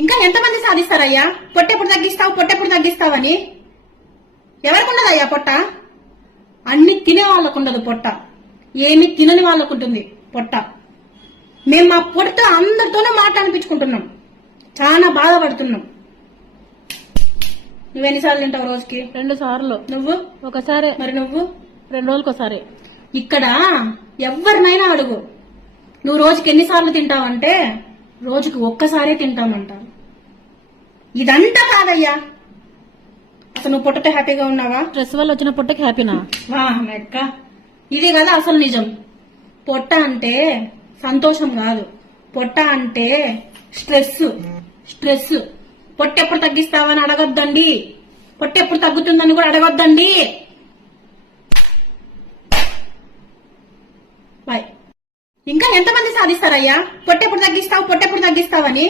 ఇంకా ఎంతమంది సాధిస్తారయ్యా? పొట్టెప్పుడు తగ్గిస్తావని? ఎవరికి ఉండదయ్యా పొట్ట? అన్ని తినే వాళ్ళకు ఉండదు పొట్ట, ఏమి తినని వాళ్ళకు ఉంటుంది పొట్ట. మేము మా పొట్ట అందరితోనే మాట్లాడిపించుకుంటున్నాం, చాలా బాధపడుతున్నాం. నువ్వెన్నిసార్లు తింటావు రోజుకి? 2 సార్లు. నువ్వు? ఒకసారి. మరి నువ్వు? 2 రోజులకు ఒకసారి. ఇక్కడ ఎవరినైనా అడుగు, నువ్వు రోజుకి ఎన్నిసార్లు తింటావంటే రోజుకి ఒక్కసారే తింటామంటావు. ఇదంతా కాదయ్యా. అసలు నువ్వు పొట్టతో హ్యాపీగా ఉన్నావా? స్ట్రెస్ వల్ల వచ్చిన పొట్టకి హ్యాపీనా? మెక్క, ఇది కదా అసలు నిజం. పొట్ట అంటే సంతోషం కాదు, పొట్ట అంటే స్ట్రెస్. పొట్టెప్పుడు తగ్గిస్తావని అడగొద్దండి, పొట్టెప్పుడు తగ్గుతుందని కూడా అడగొద్దండి. బాయ్. ఇంకా ఎంతమంది సాధిస్తారయ్యా పొట్టెప్పుడు తగ్గిస్తావని?